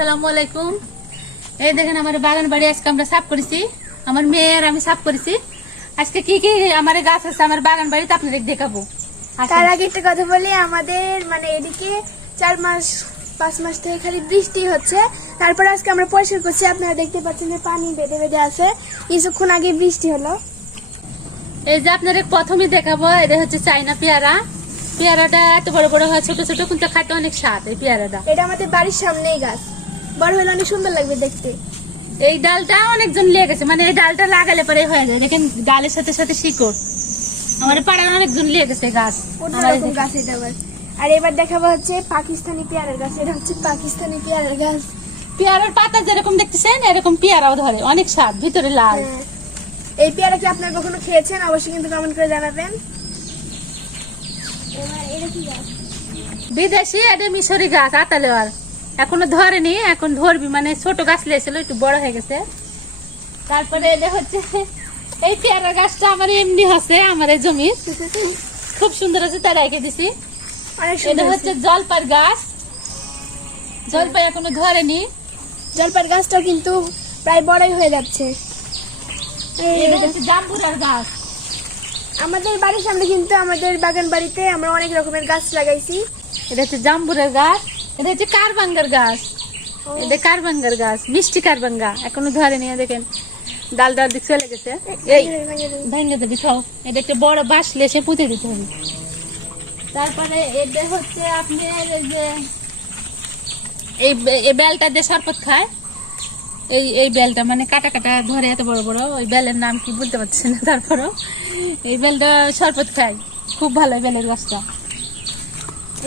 আসসালামু আলাইকুম। এই দেখেন আমার বাগান বাড়ি আজকে আমরা সাফ করেছি, আমার মেয়ের আমি সাফ করেছি। আজকে কি কি আমার গাছ আছে আমার বাগান বাড়িতে আপনাদের দেখাবো। তার আগে একটা কথা বলি, আমাদের মানে এদিকে 4-5 মাস থেকে খালি বৃষ্টি হচ্ছে, তারপর আজকে আমরা পরিষ্কার করছি। আপনারা দেখতে পাচ্ছেন যে পানি বেঁধে বেঁধে আছে, কিছুক্ষণ আগে বৃষ্টি হলো। এই যে আপনাদের প্রথমে দেখাবো, এটা হচ্ছে চাইনা পেয়ারা। পেয়ারাটা এত বড় বড় হয়, ছোট ছোট কিন্তু খাইতে অনেক স্বাদ। এই পেয়ারাটা এটা আমাদের বাড়ির সামনেই গাছ, বড় হলে অনেক সুন্দর লাগবে দেখতে। এই ডালটা অনেকজন লেগেছে, মানে এই ডালটা লাগালে পরে হয়ে যায়। দেখেন ডালের সাথে সাথে শিকড়, আমার পাড়ায় অনেকজন লেগেছে গাছ। অন্যরকম গাছ এটা আবার। আর এবার দেখাবো হচ্ছে পাকিস্তানি পেয়ারার গাছ। এটা হচ্ছে পাকিস্তানি পেয়ারার গাছ। পেয়ারার পাতা যেরকম দেখতেছেন এরকম পেয়ারাও ধরে, অনেক স্বাদ, ভিতরে লাল। হ্যাঁ। এই পেয়ারা কি আপনারা কখনো খেয়েছেন? অবশ্যই কিন্তু কমেন্ট করে জানাবেন। এবার এটা কি গাছ? বিদেশি এটা মিশরি গাছ, আতালেওয়ার। এখনো ধরেনি, এখন ধরবি, মানে ছোট গাছ লেগেছিল, একটু বড় হয়ে গেছে। তারপরে এটা হচ্ছে এই পেয়ারা গাছটা আমার এমনি হচ্ছে আমার এই জমি, খুব সুন্দর আছে, তাই রেখে দিছি। অনেক এটা সুন্দর হচ্ছে জলপাই গাছ, জলপাই এখনো ধরেনি। জলপাইয়ের গাছটাও কিন্তু প্রায় বড়ই হয়ে যাচ্ছে। এটা হচ্ছে জাম্বুরার গাছ। আমাদের বাড়ির সামনে কিন্তু আমাদের বাগান বাড়িতে আমরা অনেক রকমের গাছ লাগাইছি। এটা হচ্ছে জাম্বুরার গাছ। এটা হচ্ছে কারবাঙ্গার গাছ। এটা কারবাঙ্গার গাছ, মিষ্টি কারবাঙ্গা, এখনো ধরেনি। দেখেন ডাল ডাল দিকে চলে গেছে। এই ভেঙে দেবি, খাও। এটা একটা বড় বাঁশ লেসে পুঁতে দিতে হবে। তারপরে এটা হচ্ছে আপনার এই যে এই বেলটা দিয়ে শরবত খায়। এই বেলটা মানে কাটা কাটা ধরে এত বড় বড়, ওই বেলের নাম কি বলতে পারছি না। তারপরেও এই বেলটা শরবত খায়, খুব ভালো এই বেলের গাছটা।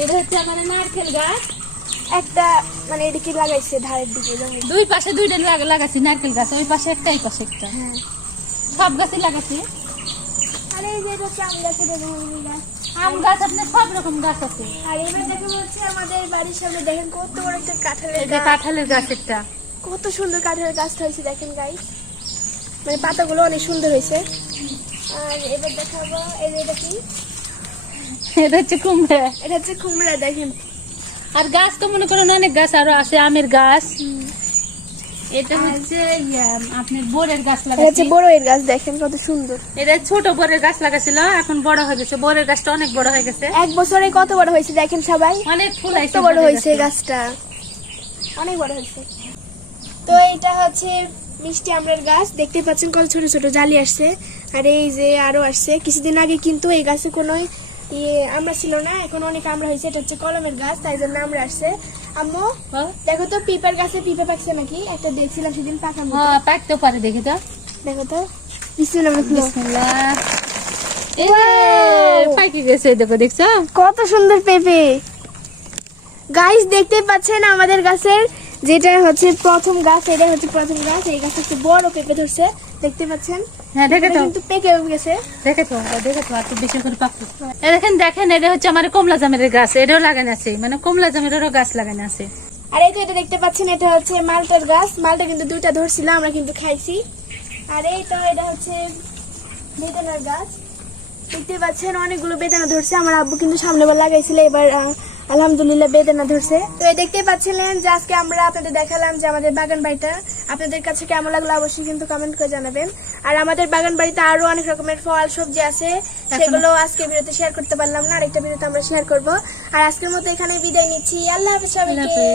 এটা হচ্ছে আমার নারকেল গাছ। একটা মানে এদিকে লাগাইছে ধারের দিকে জমি। দুই পাশে দুইটা লাগাচ্ছি নারকেল গাছ, ওই পাশে একটা এই পাশে একটা। হ্যাঁ। সব গাছই লাগাচ্ছি। আর এই যে এটা হচ্ছে আম গাছের গাছ। আম গাছ আপনার সব রকম গাছ আছে। আর এবার দেখা হচ্ছে আমাদের বাড়ির সামনে দেখেন কত বড় একটা কাঁঠালের এই যে গাছ। কাঁঠালের গাছ একটা। কত সুন্দর কাঁঠালের গাছটা হয়েছে দেখেন গাইস, মানে পাতাগুলো অনেক সুন্দর হয়েছে। আর এবার দেখাবো এই যে এটা কি, এটা হচ্ছে কুমড়া। এটা হচ্ছে কুমড়া। দেখেন আর গাছ তো মনে করেন অনেক গাছ আরো আছে, আমের গাছ। এটা হচ্ছে আপনার বোরের গাছ এটা হচ্ছে লাগাচ্ছি। বড়ইয়ের গাছ। দেখেন কত সুন্দর। এটা ছোট বোরের গাছ লাগাছিল, এখন বড় হয়ে গেছে। বোরের গাছটা অনেক বড় হয়ে গেছে, এক বছরে কত বড় হয়েছে দেখেন সবাই, অনেক ফুল কত আইছে। বড় হয়েছে গাছটা, অনেক বড় হয়েছে। তো এটা হচ্ছে মিষ্টি আমের গাছ, দেখতে পাচ্ছেন কত ছোট ছোট জালি আসছে। আর এই যে আরো আসছে। কিছুদিন আগে কিন্তু এই গাছে কোনো আমরা ছিল না, এখন অনেক আমরা হয়েছে। এটা হচ্ছে কলমের গাছ, তাই জন্য আমরা আসছে। আম্মু দেখো তো পিঁপের গাছে পিঁপে পাকছে নাকি, একটা দেখছিলাম সেদিন পাকার মতো। হ্যাঁ, পাকতেও পারে, দেখি তো। দেখো তো, বিসমিল্লাহ। বিসমিল্লাহ। এই পাইকে গেছে, দেখো, দেখছো কত সুন্দর পেঁপে। গাইস দেখতে পাচ্ছেন আমাদের গাছের যেটা হচ্ছে প্রথম গাছ, এটা হচ্ছে প্রথম গাছ। এই গাছে হচ্ছে বড় পেঁপে ধরছে, দেখতে পাচ্ছেন। হ্যাঁ, দেখে এটা তো, কিন্তু পেকে গেছে। দেখে তো, দেখে তো, আর তো বেশি করে পাকছে। দেখেন দেখেন, এটা হচ্ছে আমার কমলা জামের গাছ, এটাও লাগানো আছে, মানে কমলা জামেরও গাছ লাগানো আছে। আর এই তো এটা দেখতে পাচ্ছেন, এটা হচ্ছে মালটার গাছ। মালটা কিন্তু দুইটা ধরছিল, আমরা কিন্তু খাইছি। আর এই তো এটা হচ্ছে বেদানার গাছ, দেখতে পাচ্ছেন অনেকগুলো বেদানা ধরছে। আমার আব্বু কিন্তু সামনেবার লাগাইছিল, এবার আলহামদুলিল্লাহ বেদানা ধরছে। তো এই দেখতে পাচ্ছিলেন যে আজকে আমরা আপনাদের দেখালাম যে আমাদের বাগান বাড়িটা আপনাদের কাছে কেমন লাগলো, অবশ্যই কিন্তু কমেন্ট করে জানাবেন। আর আমাদের বাগান বাড়িতে আরো অনেক রকমের ফল সবজি আছে, সেগুলো আজকে ভিডিওতে শেয়ার করতে পারলাম না, আরেকটা ভিডিওতে আমরা শেয়ার করব। আর আজকের মতো এখানে বিদায় নিচ্ছি। আল্লাহ হাফেজ সবাইকে।